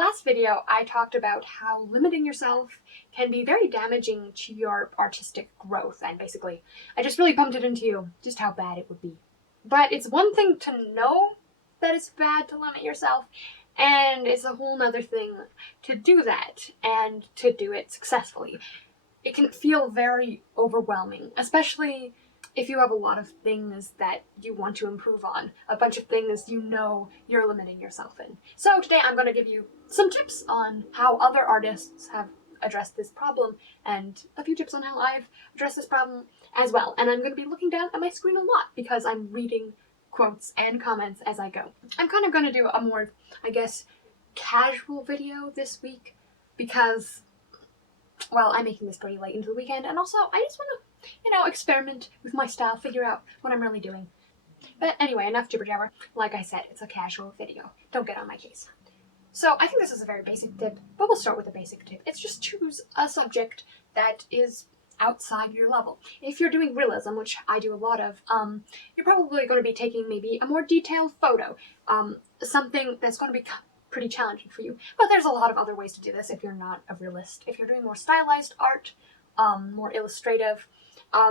Last video, I talked about how limiting yourself can be very damaging to your artistic growth, and basically, I just really pumped it into you just how bad it would be. But it's one thing to know that it's bad to limit yourself, and it's a whole nother thing to do that, and to do it successfully. It can feel very overwhelming, especially if you have a lot of things that you want to improve on, a bunch of things you know you're limiting yourself in. So today I'm going to give you some tips on how other artists have addressed this problem, and a few tips on how I've addressed this problem as well. And I'm going to be looking down at my screen a lot because I'm reading quotes and comments as I go. I'm kind of going to do a more, I guess, casual video this week because, well, I'm making this pretty late into the weekend, and also I just want to experiment with my style, figure out what I'm really doing. But anyway, enough jibber jabber. Like I said, it's a casual video. Don't get on my case. So I think this is a very basic tip, but we'll start with a basic tip. It's just choose a subject that is outside your level. If you're doing realism, which I do a lot of, you're probably going to be taking maybe a more detailed photo, something that's going to be pretty challenging for you. But there's a lot of other ways to do this if you're not a realist. If you're doing more stylized art, more illustrative,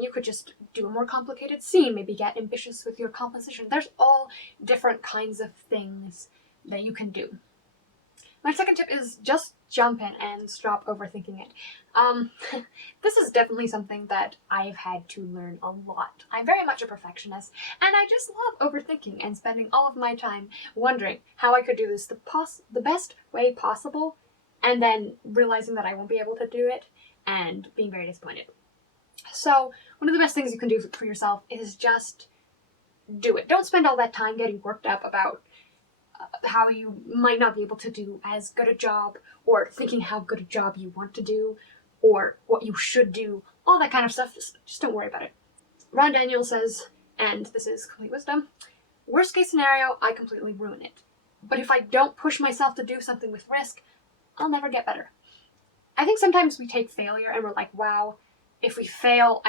you could just do a more complicated scene, maybe get ambitious with your composition. There's all different kinds of things that you can do. My second tip is just jump in and stop overthinking it. This is definitely something that I've had to learn a lot. I'm very much a perfectionist, and I just love overthinking and spending all of my time wondering how I could do this the best way possible, and then realizing that I won't be able to do it and being very disappointed. So one of the best things you can do for yourself is just do it. Don't spend all that time getting worked up about how you might not be able to do as good a job, or thinking how good a job you want to do, or what you should do, all that kind of stuff. Just don't worry about it. Ron Daniel says, and this is complete wisdom, worst case scenario, I completely ruin it. But if I don't push myself to do something with risk, I'll never get better. I think sometimes we take failure and we're like, wow, if we fail,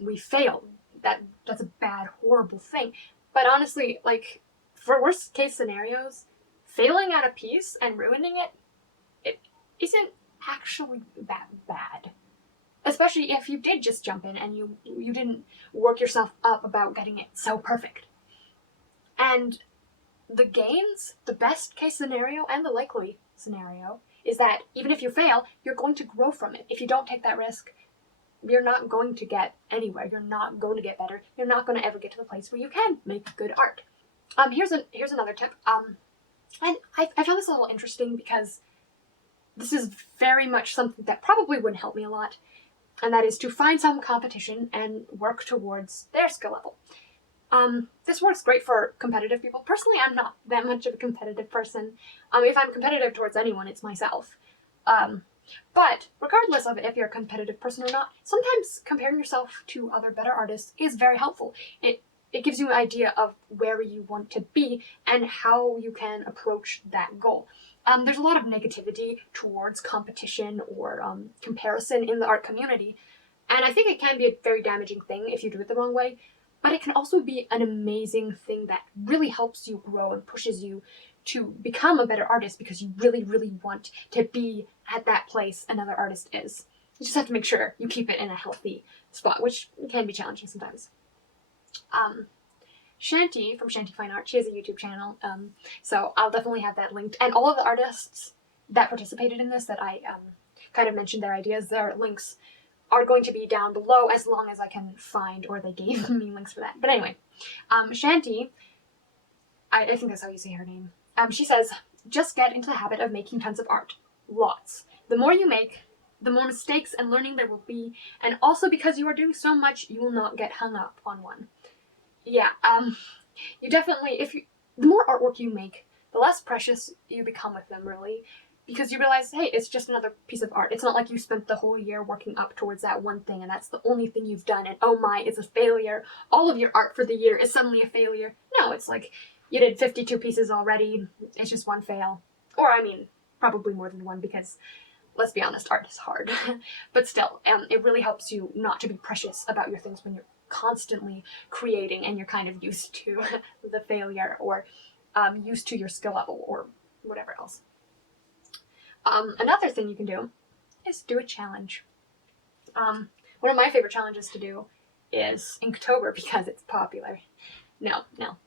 we failed. That's a bad, horrible thing. But honestly, like, for worst case scenarios, failing at a piece and ruining it isn't actually that bad. Especially if you did just jump in and you didn't work yourself up about getting it so perfect. And the gains, the best case scenario and the likely scenario, is that even if you fail, you're going to grow from it. If you don't take that risk, you're not going to get anywhere. You're not going to get better. You're not going to ever get to the place where you can make good art. Here's another tip. And I found this a little interesting because this is very much something that probably wouldn't help me a lot, and that is to find some competition and work towards their skill level. This works great for competitive people. Personally, I'm not that much of a competitive person. If I'm competitive towards anyone, it's myself. But regardless of if you're a competitive person or not, sometimes comparing yourself to other better artists is very helpful. It gives you an idea of where you want to be and how you can approach that goal. There's a lot of negativity towards competition or comparison in the art community, and I think it can be a very damaging thing if you do it the wrong way, but it can also be an amazing thing that really helps you grow and pushes you to become a better artist because you really, really want to be at that place another artist is. You just have to make sure you keep it in a healthy spot, which can be challenging sometimes. Shanti from Shanti Fine Art, she has a YouTube channel, so I'll definitely have that linked. And all of the artists that participated in this that I kind of mentioned their ideas, their links are going to be down below as long as I can find, or they gave me links for that. But anyway, Shanti, I think that's how you say her name. She says, just get into the habit of making tons of art. Lots. The more you make, the more mistakes and learning there will be, and also because you are doing so much, you will not get hung up on one. Yeah, you definitely, the more artwork you make, the less precious you become with them, really, because you realize, hey, it's just another piece of art. It's not like you spent the whole year working up towards that one thing, and that's the only thing you've done, and oh my, it's a failure. All of your art for the year is suddenly a failure. No, it's like, you did 52 pieces already, it's just one fail. Or, probably more than one, because, let's be honest, art is hard. But still, it really helps you not to be precious about your things when you're constantly creating and you're kind of used to the failure, or used to your skill level, or whatever else. Another thing you can do is do a challenge. One of my favorite challenges to do is Inktober because it's popular. No,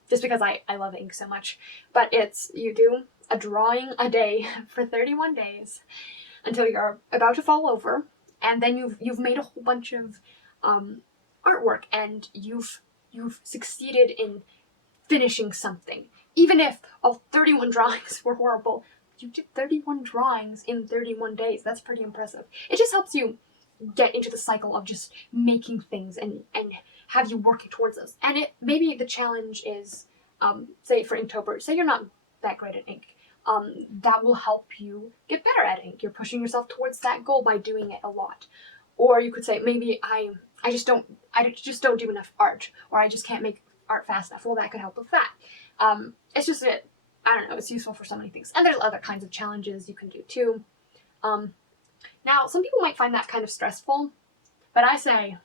just because I love ink so much. But it's, you do a drawing a day for 31 days until you're about to fall over, and then you've made a whole bunch of artwork, and you've succeeded in finishing something. Even if all 31 drawings were horrible, you did 31 drawings in 31 days. That's pretty impressive. It just helps you get into the cycle of just making things and have you working towards those. And it, maybe the challenge is, say for Inktober, say you're not that great at ink. That will help you get better at ink. You're pushing yourself towards that goal by doing it a lot. Or you could say, maybe I just don't do enough art, or I just can't make art fast enough. Well, that could help with that. It's just that, I don't know, it's useful for so many things. And there's other kinds of challenges you can do too. Now, some people might find that kind of stressful, but I say,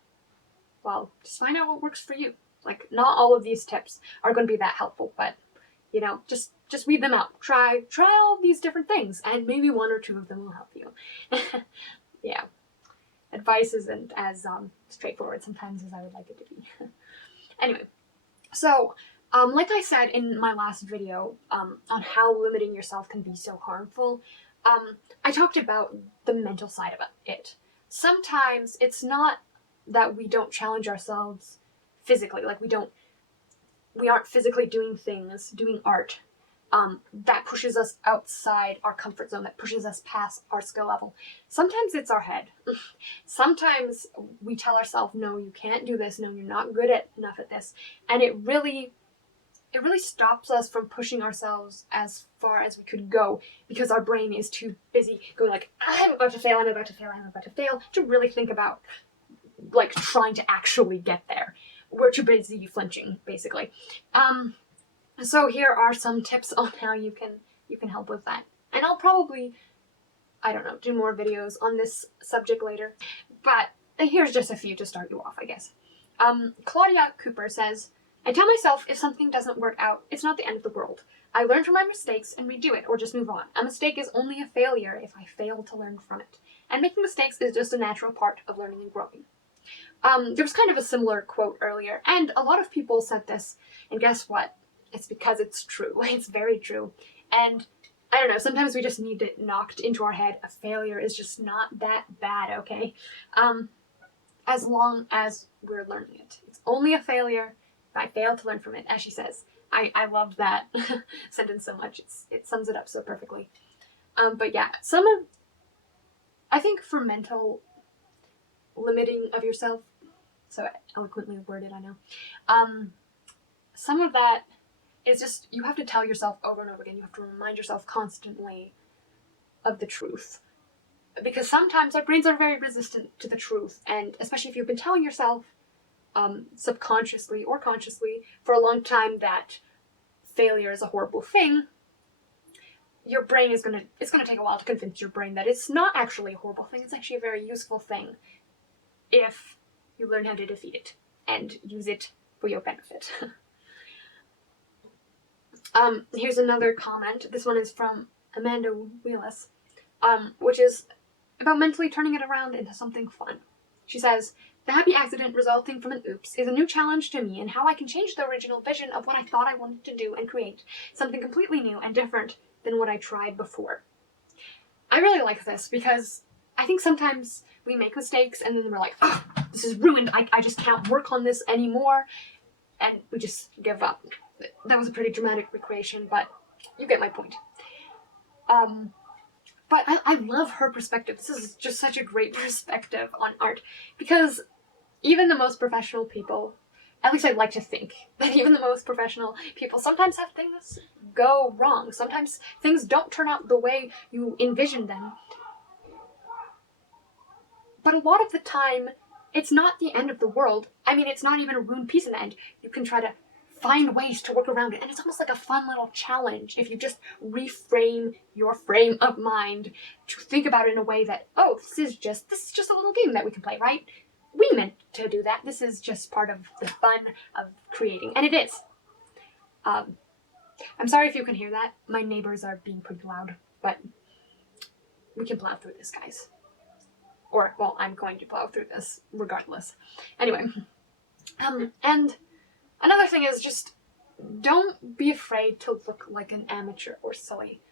well, just find out what works for you. Like, not all of these tips are going to be that helpful, but, you know, just weed them out. Try all of these different things, and maybe one or two of them will help you. Yeah. Advice isn't as straightforward sometimes as I would like it to be. Anyway, so, like I said in my last video on how limiting yourself can be so harmful, I talked about the mental side of it. Sometimes it's not that we don't challenge ourselves physically, like we aren't physically doing things, doing art, that pushes us outside our comfort zone, that pushes us past our skill level. Sometimes it's our head. Sometimes we tell ourselves, no, you can't do this, no, you're not good enough at this, and it really stops us from pushing ourselves as far as we could go, because our brain is too busy going like, I'm about to fail, to really think about like trying to actually get there. We're too busy flinching, basically. So here are some tips on how you can help with that. And I'll probably, I don't know, do more videos on this subject later. But here's just a few to start you off, I guess. Claudia Cooper says, I tell myself if something doesn't work out, it's not the end of the world. I learn from my mistakes and redo it, or just move on. A mistake is only a failure if I fail to learn from it. And making mistakes is just a natural part of learning and growing. There was kind of a similar quote earlier, and a lot of people said this, and guess what? It's because it's true. It's very true. And I don't know, sometimes we just need it knocked into our head. A failure is just not that bad, okay? As long as we're learning it. It's only a failure if I fail to learn from it, as she says. I love that sentence so much. It sums it up so perfectly. But yeah, I think for mental limiting of yourself, so eloquently worded, I know, some of that is just, you have to tell yourself over and over again, you have to remind yourself constantly of the truth. Because sometimes our brains are very resistant to the truth, and especially if you've been telling yourself subconsciously or consciously for a long time that failure is a horrible thing, your brain it's gonna take a while to convince your brain that it's not actually a horrible thing, it's actually a very useful thing if you learn how to defeat it and use it for your benefit. Here's another comment. This one is from Amanda Wheelis, which is about mentally turning it around into something fun. She says, the happy accident resulting from an oops is a new challenge to me in how I can change the original vision of what I thought I wanted to do and create something completely new and different than what I tried before. I really like this because I think sometimes we make mistakes and then we're like, oh, this is ruined, I just can't work on this anymore, and we just give up. That was a pretty dramatic recreation, but you get my point. But I love her perspective. This is just such a great perspective on art, because even the most professional people, at least I'd like to think, that even the most professional people sometimes have things go wrong. Sometimes things don't turn out the way you envisioned them. But a lot of the time, it's not the end of the world. I mean, it's not even a ruined piece in the end. You can try to find ways to work around it, and it's almost like a fun little challenge if you just reframe your frame of mind to think about it in a way that, oh, this is just a little game that we can play, right? We meant to do that. This is just part of the fun of creating, and it is. I'm sorry if you can hear that. My neighbors are being pretty loud, but we can plow through this, guys. Or, well, I'm going to plow through this regardless. Anyway, and another thing is just don't be afraid to look like an amateur or silly.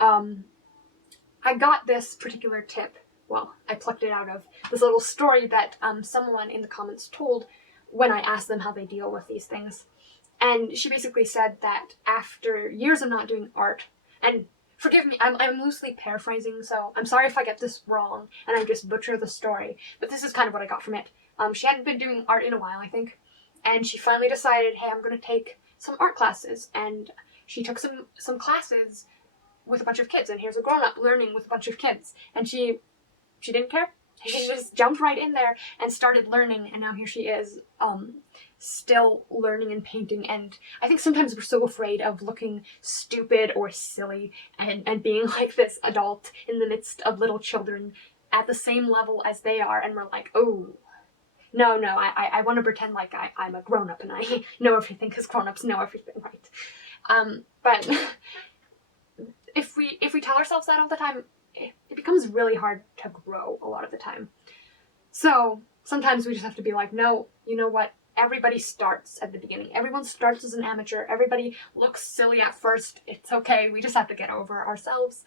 I got this particular tip, well, I plucked it out of this little story that someone in the comments told when I asked them how they deal with these things. And she basically said that after years of not doing art, and forgive me, I'm loosely paraphrasing, so I'm sorry if I get this wrong and I just butcher the story, but this is kind of what I got from it. She hadn't been doing art in a while, I think, and she finally decided, hey, I'm going to take some art classes, and she took some classes with a bunch of kids, and here's a grown-up learning with a bunch of kids, and she didn't care. She just jumped right in there and started learning, and now here she is, still learning and painting. And I think sometimes we're so afraid of looking stupid or silly and being like this adult in the midst of little children at the same level as they are, and we're like, oh, no, I want to pretend like I'm a grown-up and I know everything because grown-ups know everything, right? But if we tell ourselves that all the time, it becomes really hard to grow a lot of the time. So sometimes we just have to be like, no, you know what? Everybody starts at the beginning. Everyone starts as an amateur. Everybody looks silly at first. It's okay. We just have to get over ourselves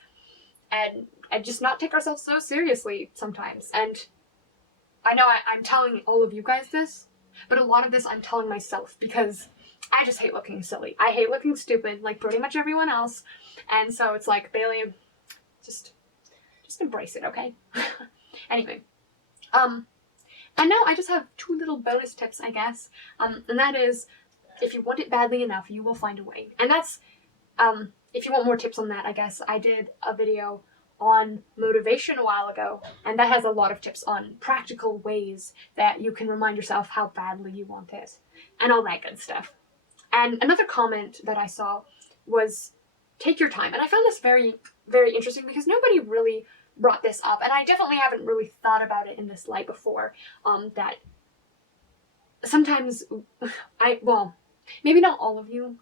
and just not take ourselves so seriously sometimes. And I know I'm telling all of you guys this, but a lot of this I'm telling myself because I just hate looking silly. I hate looking stupid, like pretty much everyone else. And so it's like, Bailey, just embrace it, okay? Anyway, and now I just have 2 little bonus tips, I guess. And that is, if you want it badly enough, you will find a way. And that's, if you want more tips on that, I guess I did a video on motivation a while ago, and that has a lot of tips on practical ways that you can remind yourself how badly you want it, and all that good stuff. And another comment that I saw was, take your time. And I found this very, very interesting because nobody really brought this up, and I definitely haven't really thought about it in this light before, that sometimes well, maybe not all of you,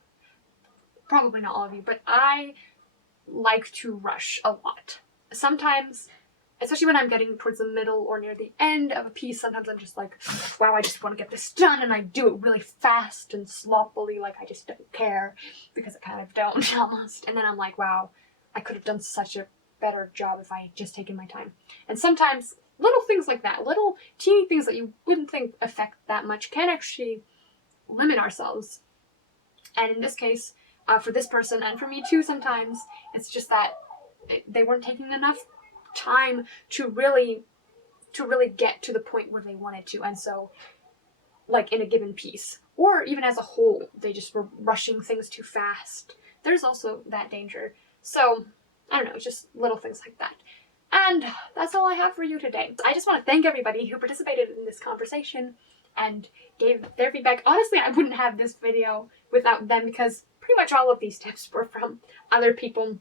probably not all of you, but I like to rush a lot. Sometimes, especially when I'm getting towards the middle or near the end of a piece, sometimes I'm just like, wow, I just want to get this done, and I do it really fast and sloppily, like I just don't care, because I kind of don't, almost. And then I'm like, wow, I could have done such a better job if I had just taken my time. And sometimes little things like that, little teeny things that you wouldn't think affect that much, can actually limit ourselves. And in this case, for this person, and for me too sometimes, it's just that they weren't taking enough time to really get to the point where they wanted to. And so, like in a given piece, or even as a whole, they just were rushing things too fast. There's also that danger. So I don't know, just little things like that. And that's all I have for you today. I just want to thank everybody who participated in this conversation and gave their feedback. Honestly, I wouldn't have this video without them, because pretty much all of these tips were from other people.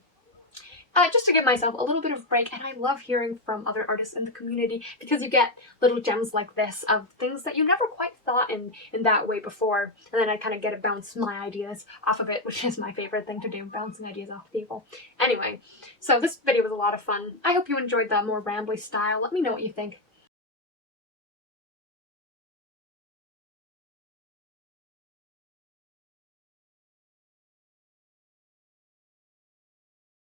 Just to give myself a little bit of break, and I love hearing from other artists in the community, because you get little gems like this of things that you never quite thought in that way before, and then I kind of get to bounce my ideas off of it, which is my favorite thing to do, bouncing ideas off people. Anyway, so this video was a lot of fun. I hope you enjoyed the more rambly style. Let me know what you think